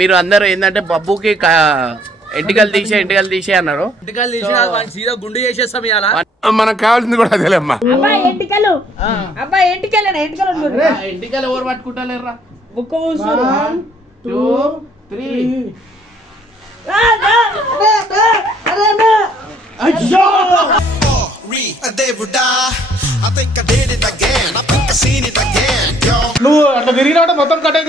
మీరు అందరూ ఏంటంటే బబ్బుకి ఎంటికలు తీసే అన్నారు. గుండు చేసేస్తాం మనకు కావాల్సింది కూడా అదేలేమ్మా. ఎంటికలు ఎవరు పట్టుకుంటలేరా? 1 2 3 నువ్వు అట్లా తిరిగిన మొత్తం కట్టే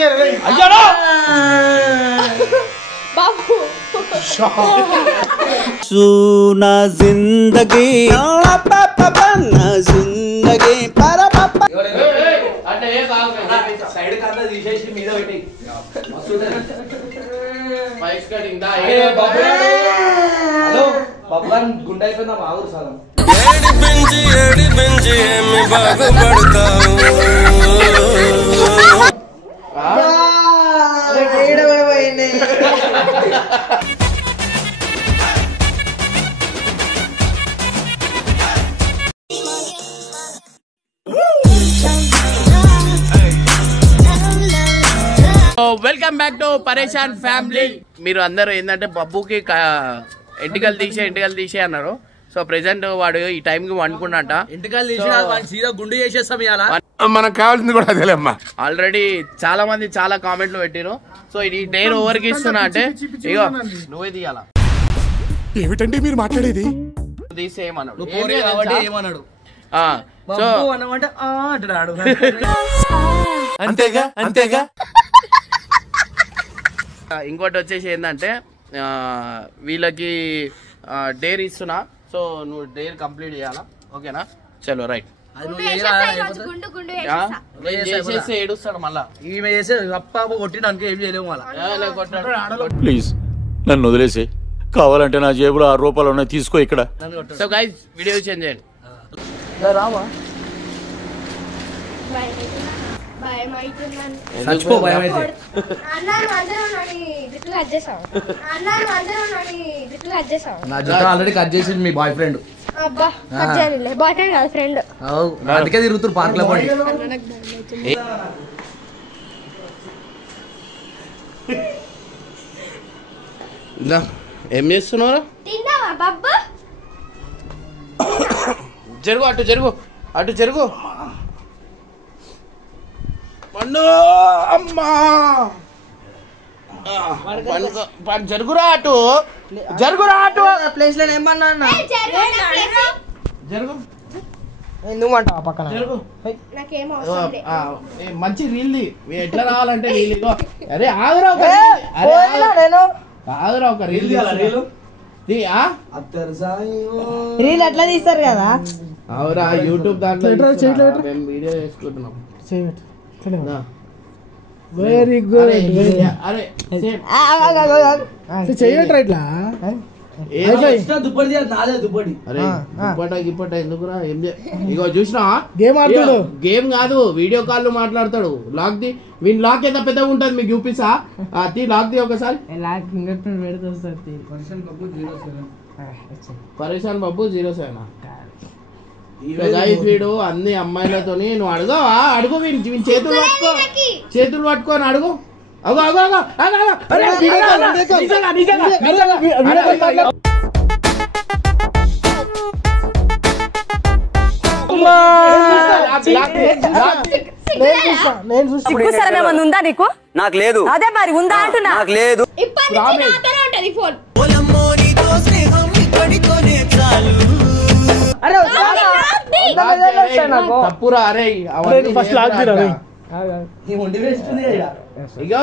నా జిందగీ జిందగీ సైడ్ కంతా తీసేసి మీద పెట్టి హలో బబ్బన్ గుండె అయిపోయిందా మా ఊరు సార్ ఏడి పెంచి ఏమి బాగుపడతావు వెల్కమ్ బ్యాక్ టు పరేషాన్ ఫ్యామిలీ. మీరు అందరూ ఏంటంటే బబ్బుకి ఎంటికలు తీసే అన్నారు. సో ప్రెసెంట్ వాడు ఈ టైం కి వండుకున్నట. ఎంటికలు తీసి గుండు చేసేస్తాం మనకు కావాల్సింది కూడా అదేలేమ్మా. ఆల్రెడీ చాలా మంది చాలా కామెంట్లు పెట్టారు. సో ఇది డేర్ ఓవర్కి ఇస్తున్నా అంటే ఇగో నువ్వే తీయాలా. ఏమిటండి మీరు మాట్లాడేది? తీసేయమన్నాడు. సో అంటున్నాడు అంతేగా అంతేగా. ఇంకోటి వచ్చేసి ఏంటంటే వీళ్ళకి డేర్ ఇస్తున్నా. సో నువ్వు డేర్ కంప్లీట్ చేయాలా. ఓకేనా? చలో రైట్. చేసేస్తే ఏడుస్తాడు మళ్ళా. ఈమె చేసే అప్ప కొట్టినానికి ఏం చేయలేము మళ్ళా. ప్లీజ్ నన్ను వదిలేసి, కావాలంటే నా జేబులో 6 రూపాయలు ఉన్నాయి, తీసుకో ఇక్కడ. సో గైస్ వీడియో చేంజ్ చేయండి. రావా చచ్చిపో భయం అయితే. నా జుట్టు ఆల్రెడీ కట్ చేసింది మీ బాయ్ ఫ్రెండ్. అందుకే తిరుగుతారు పార్క్ లో పడి. ఏం చేస్తున్నారా? జరుగు, అటు జరుగు. అమ్మా జరుగురా అటు ప్లేస్ లో ఏమన్నా జరుగు. ఎందుకంటావా పక్కన మంచి రీల్ది ఎట్లా రావాలంటే రీల్. అరే ఆగురా ఒక రీల్ రీల్ ఎట్లా తీస్తారు కదా. అవురా యూట్యూబ్ దాంట్లో వీడియో చేసుకుంటున్నాం. Very good. అరే చెయ్యట్రా ఇట్లా. దుప్పట ఎందుకురా? ఇగో చూసినా గేమ్ ఆడుతాడు. గేమ్ కాదు, వీడియో కాల్ మాట్లాడతాడు. లాక్ ది. వీని లాక్ ఎంత పెద్దగా ఉంటది మీకు చూపిస్తా. లాక్ ది ఒకసారి. పరేషాన్ బాబు 07. వీడు అన్ని అమ్మాయిలతోని నువ్వు అడుగువా? అడుగు. వీని చేతులు పట్టుకొని అడుగు. ఉందా నీకు? నాకు లేదు. అదే మరి ఉందా అంటున్నా. నాకు లేదు. తప్పురా. అరే ఫస్ట్ లాక్ తీరా. ఇగో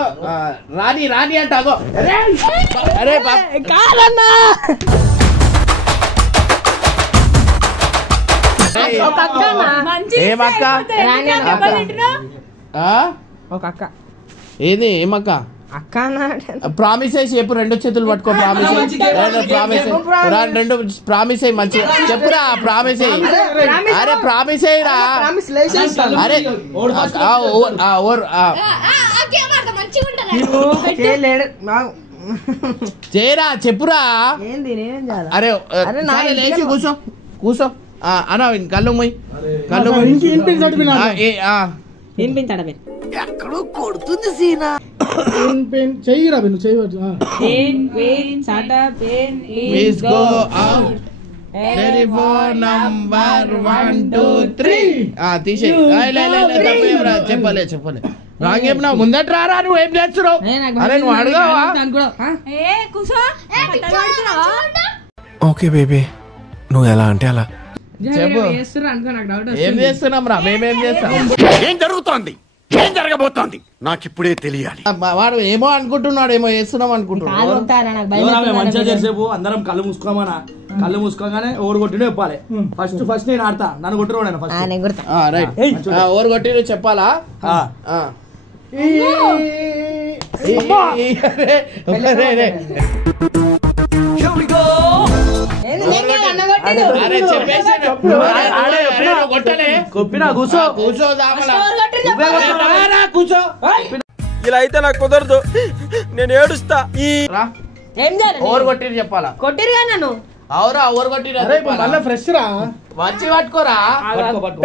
రాని అంట. అరే కాదన్నా. ఏమక్క? ఒక అక్క. ఏది ఏమక్క? అక్క ప్రామిస్ అయ్యి చెప్పు. 2 చేతులు పట్టుకో. ప్రామిస్ ప్రామిస్ అయ్యి మంచిగా చెప్పురా. ప్రామిస్ అయ్యి. అరే ప్రామిస్ అయ్యిరా. అరే చేయరా చెప్పురా. అరే లేచి కూర్చో అనా. కళ్ళు మొయ్యి. ఎక్కడో కొడుతుంది సీనా. పెన్ చెయ్యిరా నువ్వు చెయ్యవచ్చు please go out telephone number 1 2 3 తీసేయి చెప్పలే రాంగ్ చెప్పినా ముందట రారా నువ్వు ఏం చేస్తున్నావు అరే నువ్వు అడగావా ఓకే బేబీ నువ్వు ఎలా అంటే అలా చెప్పు ఏం చేస్తున్నాం రా మేమేం చేస్తాం ఏం జరుగుతోంది ఏం జరగబోతోంది నాకిప్పుడే తెలియాలి వాడు ఏమో అనుకుంటున్నాడు ఏమో చేస్తున్నాం అనుకుంటున్నాడు మంచిగా చేసేపు అందరం కళ్ళు మూసుకోమన్నా కళ్ళు మూసుకోగానే ఓరు కొట్టిన చెప్పాలి ఫస్ట్ నేను ఆడతా నన్ను కొట్టుకోండి ఫస్ట్ రైట్ ఓవర్ కొట్టి చెప్పాలా కొప్పినా కూర్చో కూర్చో ఇలా అయితే నాకు కుదరదు నేను ఏడుస్తా ఓవర్ కొట్టి చెప్పాలా కొట్టిరుగా నన్ను అవురా ఓవర్ కొట్టి మళ్ళీ ఫ్రెష్ రా మంచి పట్టుకోరా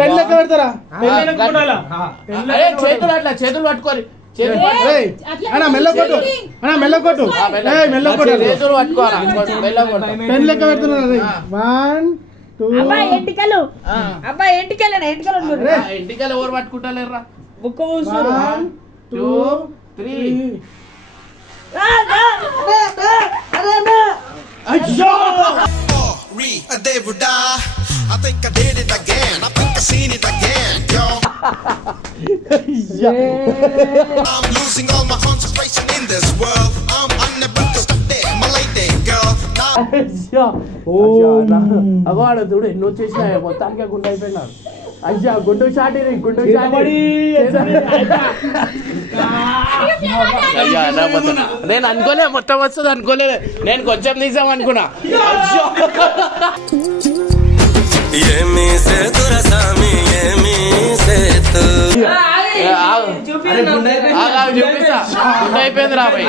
పెన్ లెక్క పెడతారా చేతులు అట్లా చేతులు పట్టుకోరి మెల్ల కొట్టు మెల్ల కొట్టు చేతులు పట్టుకోరా పెన్ లెక్క పెడుతున్నా 1 2 ఎంటికలు ఇంటికల్ ఎవరు పట్టుకుంటలేరా 1 2 3 I think I did it again. I think I seen it again, yo. I'm losing all my concentration in this world. I'm unable to stop it, my lady girl. అగవాడు చూడు ఎన్ని వచ్చేసినా మొత్తానికి గుండె అయిపోయినాడు అయ్యా గుండు షాట్ ఇది గుండు అయ్యా నేను అనుకోలే మొత్తం వస్తుంది అనుకోలేదు నేను కొంచెం తీసాం అనుకున్నా ఏమీ సేతురా సామి ఏమీ సేతు చూపిస్తా గుండె అయిపోయింది రా భయ్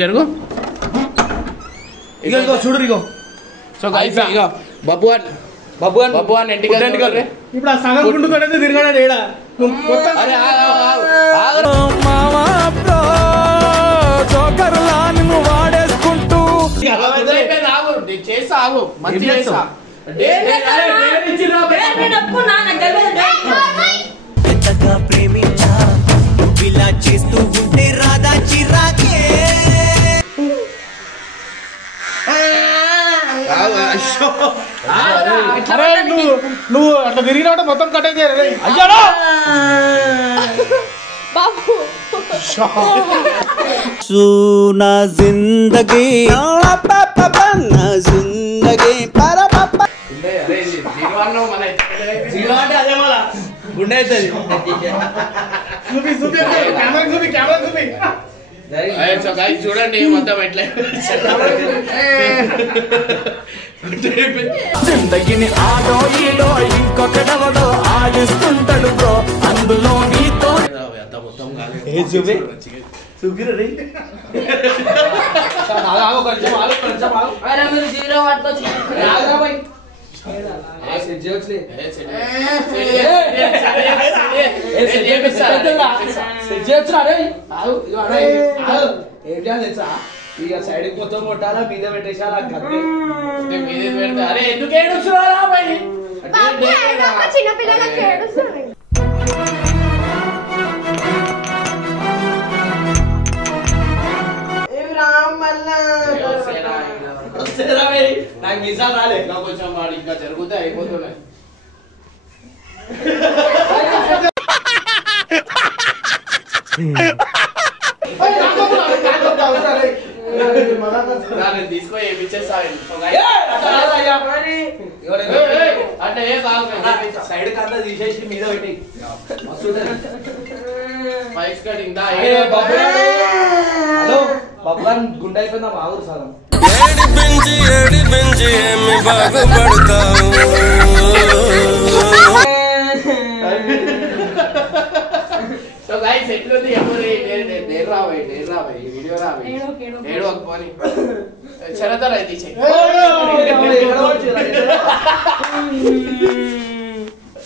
జరుగు ఇగో చూడు ఇగో సో గైస్ ఇగో బబ్బువాన్ ఇంటికి ఇప్పుడు ఆ సగం గుండు కొట్టేది తిరగడాడు ఏడా అరే చేస్తా ఆగు మంచి చేస్తా ప్రేమించా ఇలా చేస్తూ ఉంటే రాదా చిరాకే అరే నువ్వు అట్లా తిరిగినాట మొత్తం కట్టేది అయ్యాడో నా జిందగీ నా జిందగీ జీరో అంటే అదే మళ్ళా గుండె అవుతుంది కెమెరా చూపి చూడండి మొత్తం ఎట్లా జిందగిని ఆడో ఈడో ఇంకొకడవడో ఆడిస్తుంటాడు బ్రో అందులో నీతో తెలుసా ఇక సైడ్ మొత్తం కొట్టాలా మీద పెట్టేసాలా అరే ఎందుకు ఏడుస్తున్నారా చిన్నపిల్లలకి ఏడుస్తుంది నాకు నిజాలు రాలే కొంచెం వాడు ఇంకా జరుగుతే అయిపోతున్నాయి తీసుకో ఏమిచ్చేస్తా అంటే ఏ సైడ్ కంతా తీసేసి మీద పెట్టి హలో బబ్బుగారు గుండె అయిపోయిందా బాగు సార్ ఏడి పెంచి ఏమి బాగుపడతావు సో గైస్ ఎట్లుంది ఎవరు నేను రావాయి వీడియో రావాయి ఏడు ఒక పోనీ చరదరా తీసేయి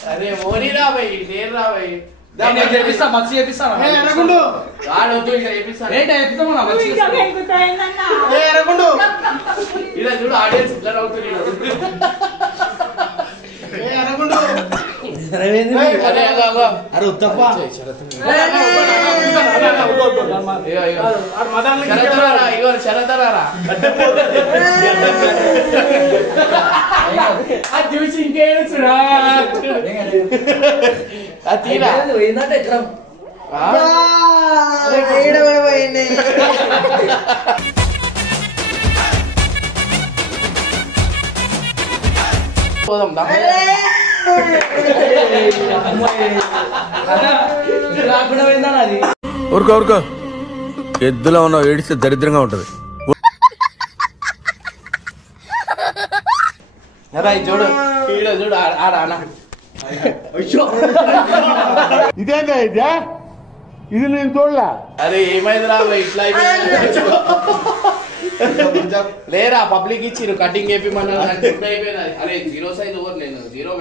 అరే మోని రా భయ్ నేను రా భయ్ నేను చేపిస్తా మస్తు చేపిస్తాను ఎరగుండు వాడొద్దు ఇంకా చేపిస్తాను ఏంటి చేపిస్తామన్నా మస్తు ఎరగుండు ఇలా చూడు ఆడియన్స్ ఇట్లా అవుతుంది ఎరగుండు అరే అగో అరే ఉత్తప్ప శరతరా అది చూసి ఇంకేడుచుడా అది తీరా ఏంటంటే ఎక్కడ పోదాం దా రాకుండా పోయిందా అది ఊరుకో ఊరుకో ఎద్దులో ఉన్న ఏడిస్తే దరిద్రంగా ఉంటది చూడు ఈడ చూడు ఆడ అన్న ఇదేందా ఇదే ఇది నేను చూడలే అరే ఏమైంది రా ఇట్లా అయిపోయింది లేరా పబ్లిక్ ఇచ్చిరు కటింగ్ అయిపోయి అరే 0 సైజ్ ఓవర్ నేను 0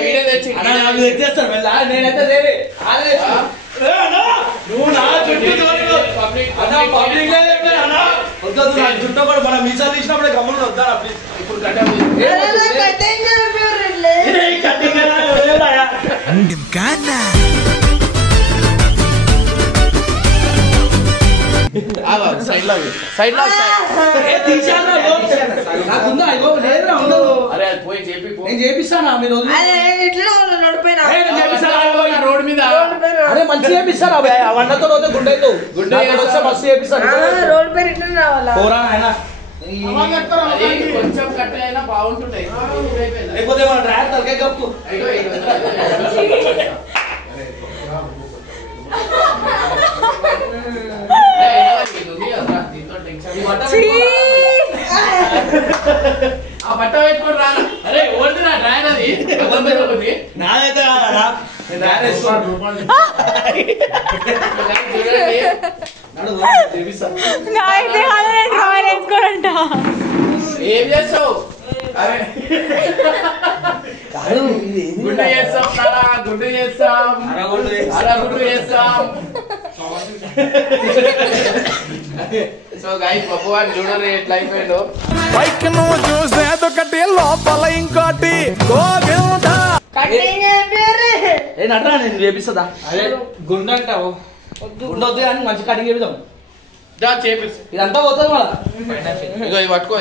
వీడియో తెచ్చి నేనైతే జుట్టు కూడా మన మీసాలు తీసినప్పుడే గమ్ములు వద్దా ప్లీజ్ ఇప్పుడు సైడ్ లో అరే అది పోయి చెప్పి నేను చేపిస్తానా మీరు రోడ్ మీద అరే మంచిగా చేపిస్తారా వంటతో రోజు గుండెతో వస్తే మస్తు చేపిస్తాను పోరా ఆయన కొంచెం కట్ అయినా బాగుంటుంటాయి లేకపోతే మన డ్రైవర్ తలకే కప్పు ఆ బట్ట పెట్టుకుని రా అరే ఓడి నా డ్రైవర్ అది నాదైతే ఏం చేస్తావు అరే గుడ్డు చేస్తాం నారా గుడ్డు చేస్తాం అరగుడ్డు చేస్తాం సో గైస్ పప్పు అని చూడరు ఎట్లా అయిపోయిందో పైకి నువ్వు చూసేదొకటి లోపల ఇంకోటి నటరా నేను చేపిస్తుందా అదే గుండె అంటావు గుండె వద్దు కానీ మంచి కటింగ్ చేపిద్దాం చేపిస్తా ఇదంతా పోతుంది మళ్ళా ఇగో ఇది పట్టుకో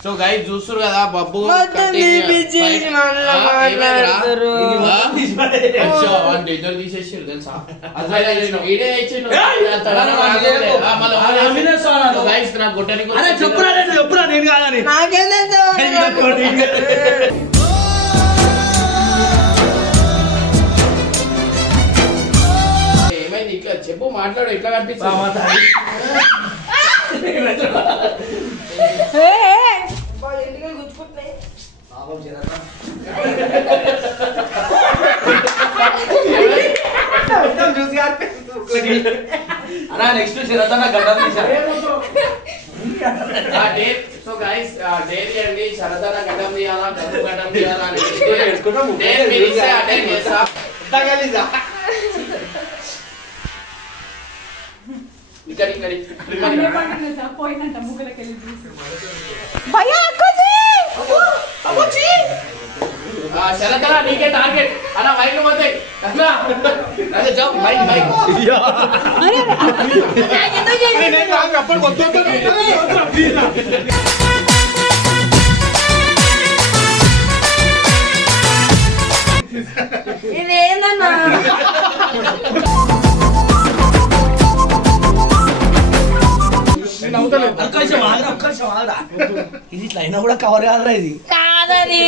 సో గైస్ చూస్తారు కదా బబ్బు ఇద్దరు తీసేసారు తెలుసా వీడియో గైస్ నాకు కొట్టడానికి చెప్పురా నేను కాదని ఏమైంది ఇట్లా చెప్పు మాట్లాడు ఇట్లా కనిపిస్తుంది అన్నా నెక్స్ట్ చిరతన్న గడ్డం తీశారు సో గైస్ డైరీ అండి శరదన గడ్డం తీయాలా గడ్డం తీయాలా అటెండ్ చేస్తా శరదన నీకే టార్గెట్ అన్న మైక్ పోతే జాబ్ మైక్ ఇదేందన్నా ఇది ఇట్లా అయినా కూడా కవర్ కాదురా ఇది కాదని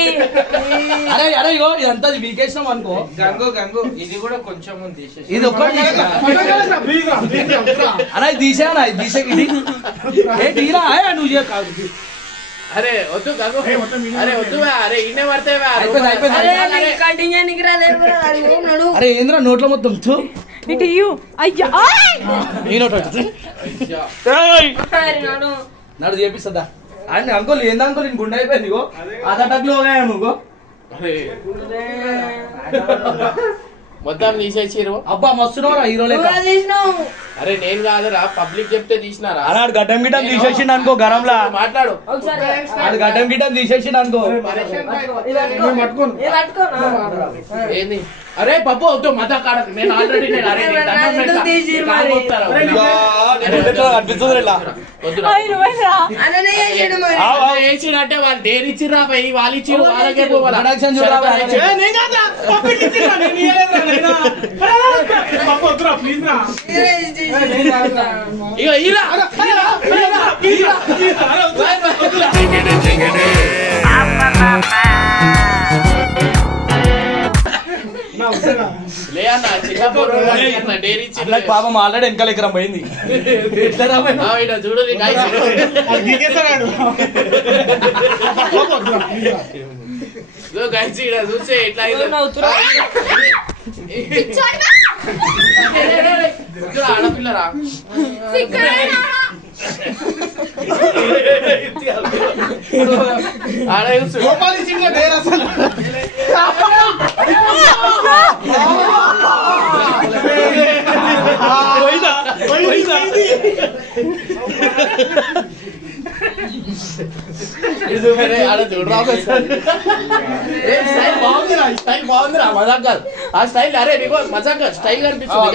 అరే అరే ఇగో ఇదంతా వీకేసినాం అనుకో గంగు ఇది కూడా కొంచెం ఉంది ఇది ఒక్కటి అరే ఇది తీసేనా ఇది తీసే ఇది ఏ తీరా నువ్వు కాదు అరే వద్దు గంగు అరే వద్దు అరే ఇన్నే పడతాయి కటింగ్ చేయడానికి రాలేదు అరే ఏంద్రా నోట్లో మొత్తం ఇటు అయ్యా నీ నోట్ నడు చేపిస్తుందా అండ్ అంకుల్ ఏంది అంకుల్ ఇంక గుండె అయిపోయింది ఇగో అదటక్లో నువ్వు మొత్తం తీసేసిరు. అబ్బా మస్తున్నావురా హీరో లెక్క. అరే నేను కాదురా, పబ్లిక్ చెప్తే తీసినారా. ఆడు గడ్డం గిడ్డం తీసేసిండు అనుకో గరంలా. మాట్లాడు. ఆడు గడ్డం గిడ్డం తీసేసిండు అనుకో. ఏంది? అరే పప్పు అవుతావు మజా కాడకు. నేను ఆల్రెడీ వేసినట్టే వాళ్ళు డేరిచ్చిర్రా పోయి వాళ్ళు ఇచ్చి వాళ్ళకే పోవాలి. ఇక ఇరా పాపం ఆల్రెడీ వెనకాల ఎకరం పోయింది. చూడు చూస్తే ఇట్లా ఆడపిల్లరా ఆడ చూడరా స్టైల్ బాగుందిరా మజాక్ కాదు ఆ స్టైల్. అరే నీకు మజాక్ కాదు స్టైల్ కనిపిస్తుంది.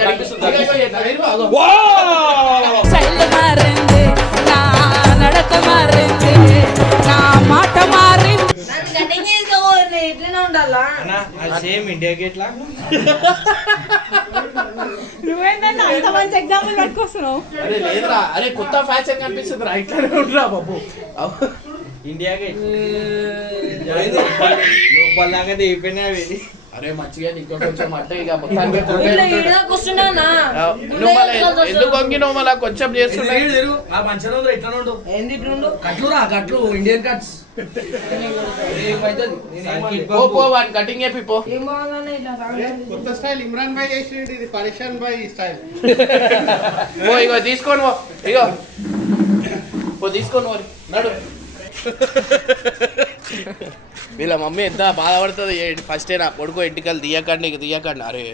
ఇండియా గేట్ లా అంత మంచి ఎగ్జాంపుల్ పట్టుకొస్తున్నావు. అరే లేదురా, అరే కొత్త ఫ్యాషన్ కనిపిస్తుంది రా. ఇట్లానే ఉంటురా బాబు. ఇండియా గేట్ లోపల అయిపోయినా. అరే మంచిగా నీకు కొంచెం అంటే ఇక మొత్తానికి ఎందుకు వంగినావు మళ్ళా కొంచెం చేస్తున్నాయి. కట్లు ఇండియన్ కట్స్ పో వాడి కటింగ్ చెప్పి పో. కొత్త స్టైల్ ఇమ్రాన్ భాయ్ చేసిండు, ఇది పరేషాన్ భాయ్ స్టైల్. ఓ ఇగో తీసుకోను ఇగో పో తీసుకోను మరి నడు. వీళ్ళ మమ్మీ ఎంత బాధపడుతుంది. ఫస్ట్ నా కొడుకు ఎంటికలు తీయకండి. అరే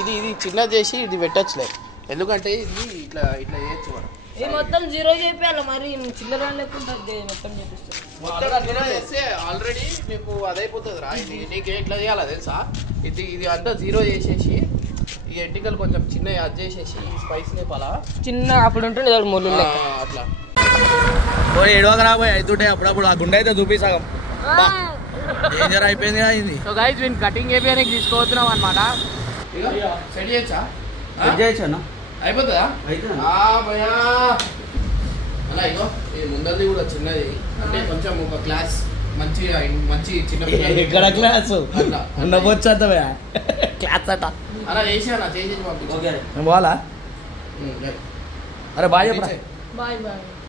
ఇది చిన్నది చేసి ఇది పెట్టచ్చులే. ఎందుకంటే ఇది ఇట్లా చేయొచ్చు మనం. మొత్తం జీరో చేయాలి మరి చిల్లర లేకుంటే మొత్తం చేస్తే ఆల్రెడీ నీకు అదైపోతుంది రా. ఇది నీకు ఎట్లా చేయాలో తెలుసా? ఇది అంతా జీరో చేసేసి ఈ ఎంటికలు కొంచెం చిన్న అది చేసేసి ఈ స్పైస్ నేపాలా చిన్న అప్పుడు ఉంటుంది ముళ్ళు అట్లా ఏడవక రాబోయే అవుతుంటే అప్పుడప్పుడు ఆ గుండె అయితే చూపిస్తాం. డేంజర్ అయిపోయింది కదా ఇది. సో గైస్ వీళ్ళు కటింగ్ ఏరియాకి తీసుకోవచ్చున్నాం అనమాట. సెట్ చేయొచ్చా? అయిపోతుందా? భయా అలా ఇగో ఈ ముందది కూడా చిన్నది అంటే కొంచెం ఒక క్లాస్ మంచి చిన్న ఎక్కడ క్లాస్ ఉండవచ్చు అంత క్లాస్ అట అలా చేసాను చేసేసి పంపించు. పోవాలా? అరే బాయ్ చెప్పరా. Bye bye.